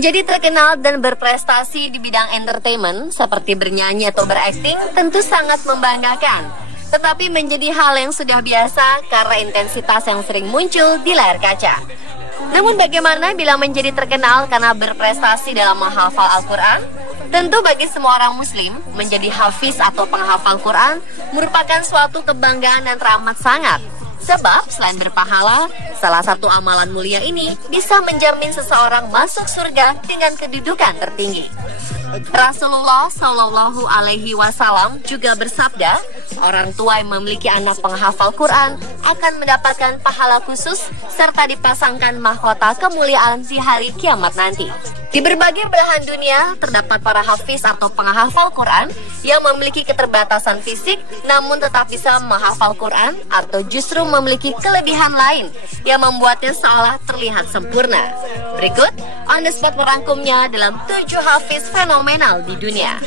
Menjadi terkenal dan berprestasi di bidang entertainment seperti bernyanyi atau berakting tentu sangat membanggakan. Tetapi menjadi hal yang sudah biasa karena intensitas yang sering muncul di layar kaca. Namun bagaimana bila menjadi terkenal karena berprestasi dalam menghafal Al-Quran? Tentu bagi semua orang muslim, menjadi hafiz atau penghafal Quran merupakan suatu kebanggaan dan teramat sangat. Sebab selain berpahala, salah satu amalan mulia ini bisa menjamin seseorang masuk surga dengan kedudukan tertinggi. Rasulullah Shallallahu Alaihi Wasallam juga bersabda, orang tua yang memiliki anak penghafal Quran akan mendapatkan pahala khusus serta dipasangkan mahkota kemuliaan di hari kiamat nanti. Di berbagai belahan dunia terdapat para hafiz atau penghafal Quran yang memiliki keterbatasan fisik namun tetap bisa menghafal Quran atau justru memiliki kelebihan lain yang membuatnya seolah terlihat sempurna. Berikut on the spot merangkumnya dalam 7 hafiz fenomenal di dunia.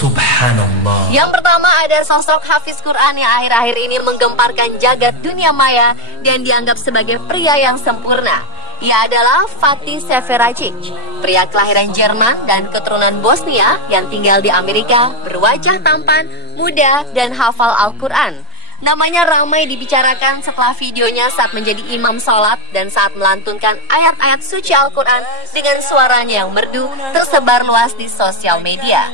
Subhanallah. Yang pertama ada sosok hafiz Quran yang akhir-akhir ini menggemparkan jagat dunia maya dan dianggap sebagai pria yang sempurna. Ia adalah Fatih Severacic, pria kelahiran Jerman dan keturunan Bosnia yang tinggal di Amerika, berwajah tampan, muda, dan hafal Al-Quran. Namanya ramai dibicarakan setelah videonya saat menjadi imam sholat dan saat melantunkan ayat-ayat suci Al-Quran dengan suaranya yang merdu tersebar luas di sosial media.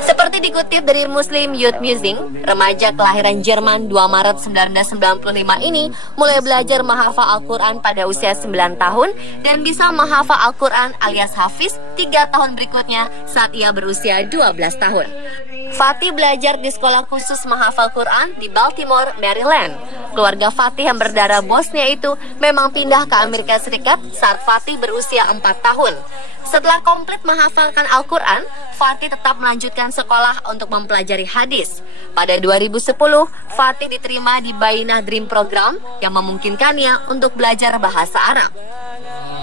Seperti dikutip dari Muslim Youth Musing, remaja kelahiran Jerman 2 Maret 1995 ini mulai belajar menghafal Al-Quran pada usia 9 tahun dan bisa menghafal Al-Quran alias hafiz 3 tahun berikutnya saat ia berusia 12 tahun. Fatih belajar di sekolah khusus menghafal Quran di Baltimore, Maryland. Keluarga Fatih yang berdarah Bosnia itu memang pindah ke Amerika Serikat saat Fatih berusia 4 tahun. Setelah komplit menghafalkan Al-Quran, Fatih tetap melanjutkan sekolah untuk mempelajari hadis. Pada 2010, Fatih diterima di Bainah Dream Program yang memungkinkannya untuk belajar bahasa Arab.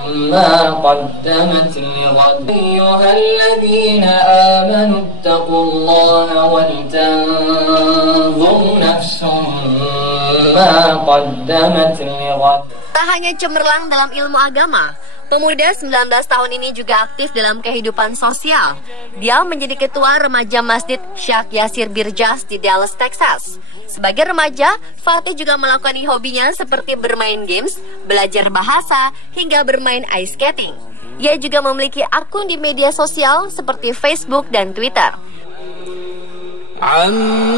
ما قدمت لغد أيها الذين آمنوا اتقوا الله ولتنظر نفس ما قدمت لغد. Tak hanya cemerlang dalam ilmu agama, pemuda 19 tahun ini juga aktif dalam kehidupan sosial. Dia menjadi ketua remaja Masjid Syekh Yasir Birjas di Dallas, Texas. Sebagai remaja, Fatih juga melakoni hobinya seperti bermain games, belajar bahasa, hingga bermain ice skating. Ia juga memiliki akun di media sosial seperti Facebook dan Twitter. عما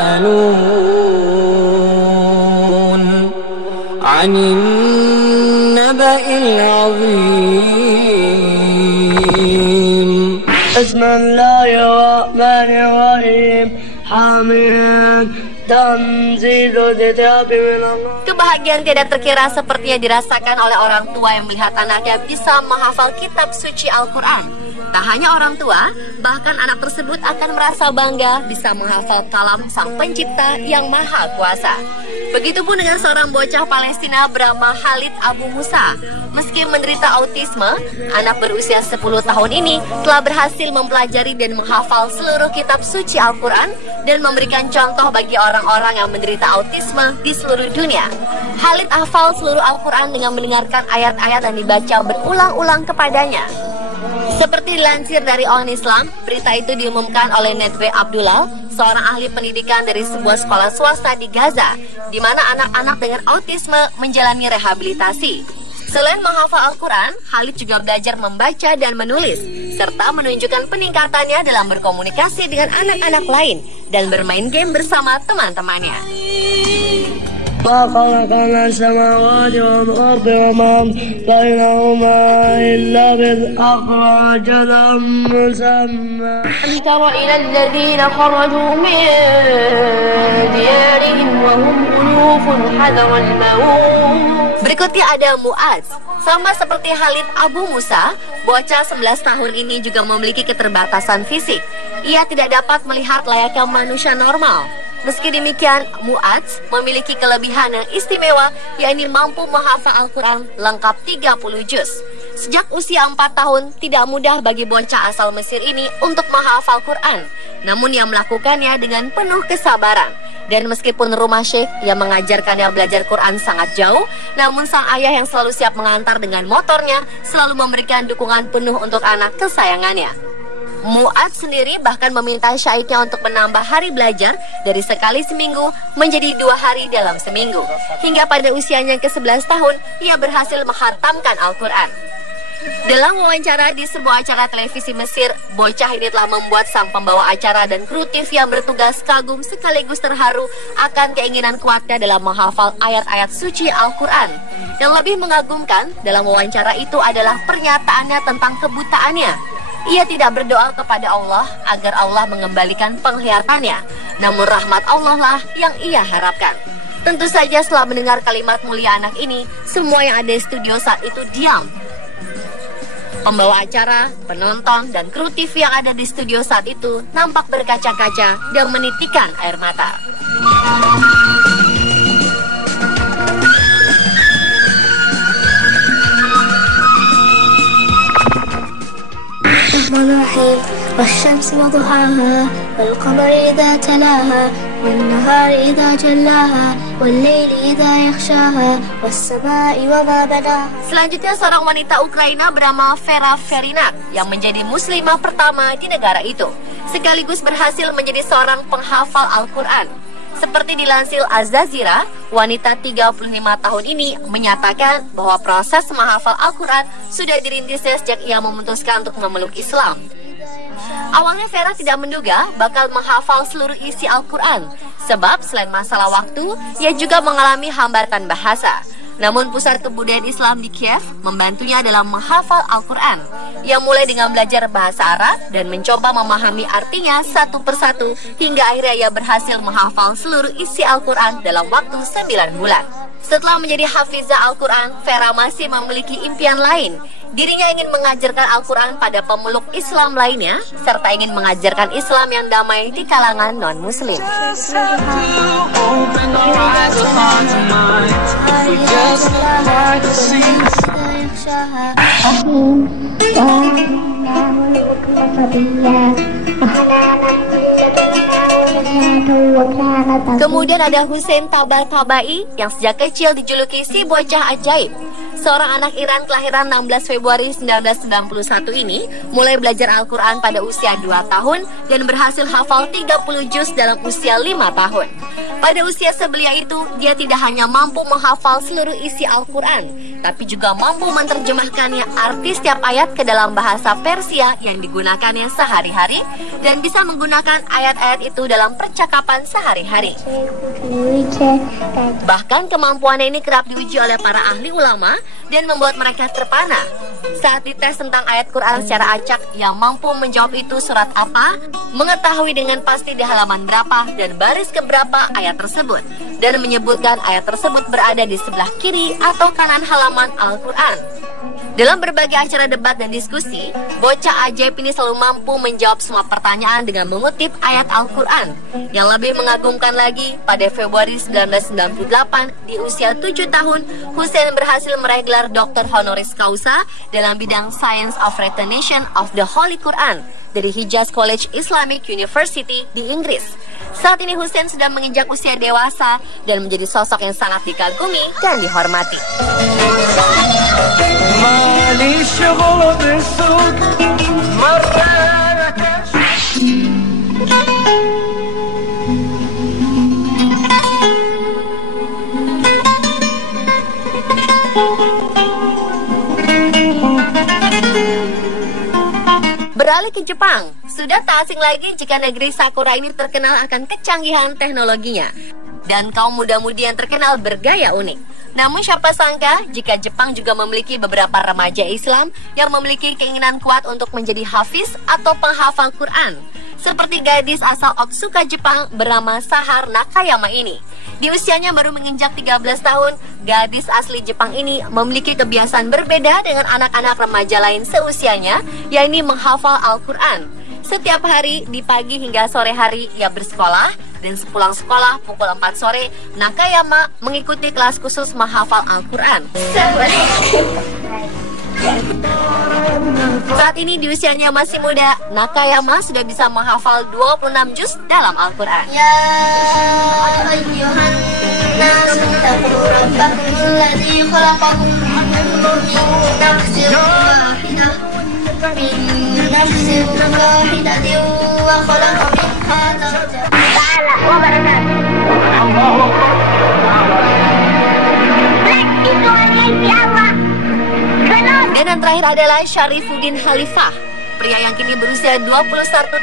يتساءلون عن النبأ العظيم بسم الله الرحمن الرحيم حميد تنزيل الكتاب من الله. Kebahagiaan tidak terkira sepertinya dirasakan oleh orang tua yang melihat anaknya bisa menghafal kitab suci Al-Quran. Tak hanya orang tua, bahkan anak tersebut akan merasa bangga bisa menghafal kalam Sang Pencipta yang Maha Kuasa. Begitupun dengan seorang bocah Palestina bernama Khalid Abu Musa. Meski menderita autisme, anak berusia 10 tahun ini telah berhasil mempelajari dan menghafal seluruh kitab suci Al-Quran dan memberikan contoh bagi orang-orang yang menderita autisme di seluruh dunia. Khalid hafal seluruh Al-Quran dengan mendengarkan ayat-ayat yang dibaca berulang-ulang kepadanya. Seperti dilansir dari On Islam, berita itu diumumkan oleh Nedwe Abdullah, seorang ahli pendidikan dari sebuah sekolah swasta di Gaza, di mana anak-anak dengan autisme menjalani rehabilitasi. Selain menghafal Al-Quran, Khalid juga belajar membaca dan menulis, serta menunjukkan peningkatannya dalam berkomunikasi dengan anak-anak lain dan bermain game bersama teman-temannya. ما خلقنا السماوات والأرض وما بينهما إلا بالحق وأجل مسمى. ألم تر إلى الذين خرجوا من ديارهم وهم ألوف حذر الموت. Berikutnya ada Muaz. Sama seperti Khalid Abu Musa, bocah 11 tahun ini juga memiliki keterbatasan fisik. Ia tidak dapat melihat layaknya manusia normal. Meski demikian, Muaz memiliki kelebihan yang istimewa, yakni mampu menghafal Al-Quran lengkap 30 juz. Sejak usia 4 tahun, tidak mudah bagi bocah asal Mesir ini untuk menghafal Quran. Namun ia melakukannya dengan penuh kesabaran. Dan meskipun rumah Syekh yang mengajarkannya belajar Quran sangat jauh, namun sang ayah yang selalu siap mengantar dengan motornya selalu memberikan dukungan penuh untuk anak kesayangannya. Mu'ad sendiri bahkan meminta syaikhnya untuk menambah hari belajar dari sekali seminggu menjadi 2 hari dalam seminggu. Hingga pada usianya ke-11 tahun, ia berhasil menghatamkan Al-Quran. Dalam wawancara di sebuah acara televisi Mesir, bocah ini telah membuat sang pembawa acara dan kru TV yang bertugas kagum sekaligus terharu akan keinginan kuatnya dalam menghafal ayat-ayat suci Al-Quran. Yang lebih mengagumkan dalam wawancara itu adalah pernyataannya tentang kebutaannya. Ia tidak berdoa kepada Allah agar Allah mengembalikan penglihatannya, namun rahmat Allah lah yang ia harapkan. Tentu saja setelah mendengar kalimat mulia anak ini, semua yang ada di studio saat itu diam. Pembawa acara, penonton, dan kru TV yang ada di studio saat itu nampak berkaca-kaca dan menitikan air mata. والشمس وضحاها والقمر إذا تلاها والنهار إذا جلاها والليل إذا يغشاها والسماء وما بناها. Selanjutnya seorang wanita Ukraina bernama Vera Ferinat yang menjadi muslimah pertama di negara itu, sekaligus berhasil menjadi seorang penghafal Al-Quran. Seperti dilansir Al Jazeera, wanita 35 tahun ini menyatakan bahwa proses menghafal Al-Quran sudah dirintisnya sejak ia memutuskan untuk memeluk Islam. Awalnya Vera tidak menduga bakal menghafal seluruh isi Al-Quran, sebab selain masalah waktu, ia juga mengalami hambatan bahasa. Namun pusat kebudayaan Islam di Kiev membantunya dalam menghafal Al-Quran. Ia mulai dengan belajar bahasa Arab dan mencoba memahami artinya satu persatu hingga akhirnya ia berhasil menghafal seluruh isi Al-Quran dalam waktu 9 bulan. Setelah menjadi hafizah Al-Quran, Vera masih memiliki impian lain. Dirinya ingin mengajarkan Al-Quran pada pemeluk Islam lainnya, serta ingin mengajarkan Islam yang damai di kalangan non-Muslim. Kemudian ada Hussein Tabatabai yang sejak kecil dijuluki si bocah ajaib. Seorang anak Iran kelahiran 16 Februari 1991 ini mulai belajar Al-Quran pada usia 2 tahun dan berhasil hafal 30 juz dalam usia 5 tahun. Pada usia sebelia itu, dia tidak hanya mampu menghafal seluruh isi Al-Quran, tapi juga mampu menerjemahkannya arti setiap ayat ke dalam bahasa Persia yang digunakannya sehari-hari dan bisa menggunakan ayat-ayat itu dalam percakapan sehari-hari. Bahkan kemampuannya ini kerap diuji oleh para ahli ulama dan membuat mereka terpana. Saat dites tentang ayat Quran secara acak, yang mampu menjawab itu surat apa, mengetahui dengan pasti di halaman berapa dan baris keberapa ayat tersebut, dan menyebutkan ayat tersebut berada di sebelah kiri atau kanan halaman Al-Quran. Dalam berbagai acara debat dan diskusi, bocah ajaib ini selalu mampu menjawab semua pertanyaan dengan mengutip ayat Al-Quran. Yang lebih mengagumkan lagi, pada Februari 1998, di usia 7 tahun, Hussein berhasil meraih gelar Dr. Honoris Causa dalam bidang Science of Retention of the Holy Quran dari Hijaz College Islamic University di Inggris. Saat ini Hussein sedang menginjak usia dewasa dan menjadi sosok yang sangat dikagumi dan dihormati. Beralih ke Jepang, sudah tak asing lagi jika negeri Sakura ini terkenal akan kecanggihan teknologinya dan kaum muda-mudi yang terkenal bergaya unik. Namun siapa sangka jika Jepang juga memiliki beberapa remaja Islam yang memiliki keinginan kuat untuk menjadi hafiz atau penghafal Quran. Seperti gadis asal Otsuka, Jepang bernama Sahar Nakayama ini. Di usianya baru menginjak 13 tahun, gadis asli Jepang ini memiliki kebiasaan berbeda dengan anak-anak remaja lain seusianya, yakni menghafal Al-Quran. Setiap hari, di pagi hingga sore hari, ia bersekolah, dan sepulang sekolah pukul 4 sore, Nakayama mengikuti kelas khusus menghafal Al-Quran. Saat ini di usianya masih muda, Nakayama sudah bisa menghafal 26 juz dalam Al-Quran. Ya ayyuhan nas taqu rabbakum alladzi khalaqakum min nafsin wahidatin wa khalaqa minha ta'ala wa barakatuh. Allahu Akbar. Dan yang terakhir adalah Syarifuddin Khalifah. Pria yang kini berusia 21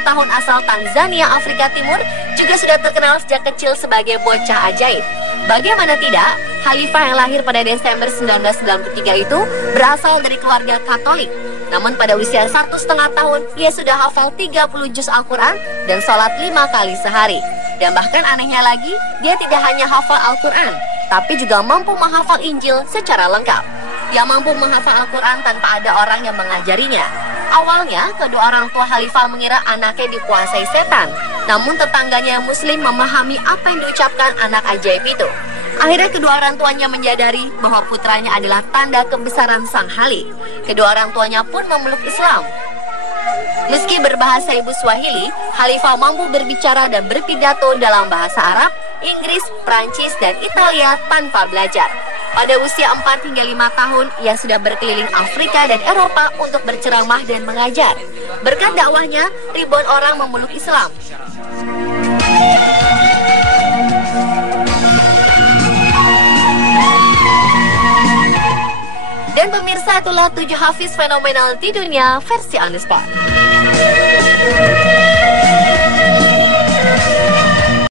tahun asal Tanzania, Afrika Timur, juga sudah terkenal sejak kecil sebagai bocah ajaib. Bagaimana tidak, Khalifah yang lahir pada Desember 1993 itu berasal dari keluarga Katolik. Namun pada usia 1,5 tahun, ia sudah hafal 30 juz Al-Quran dan sholat 5 kali sehari. Dan bahkan anehnya lagi, dia tidak hanya hafal Al-Quran, tapi juga mampu menghafal Injil secara lengkap. Dia mampu menghafal Al-Quran tanpa ada orang yang mengajarinya. Awalnya, kedua orang tua Khalifah mengira anaknya dikuasai setan. Namun tetangganya yang muslim memahami apa yang diucapkan anak ajaib itu. Akhirnya kedua orang tuanya menyadari bahwa putranya adalah tanda kebesaran Sang Halik. Kedua orang tuanya pun memeluk Islam. Meski berbahasa ibu Swahili, Khalifah mampu berbicara dan berpidato dalam bahasa Arab, Inggris, Prancis, dan Italia tanpa belajar. Pada usia 4 hingga 5 tahun, ia sudah berkeliling Afrika dan Eropa untuk berceramah dan mengajar. Berkat dakwahnya, ribuan orang memeluk Islam. Dan pemirsa, itulah 7 hafiz fenomenal di dunia versi Unspot.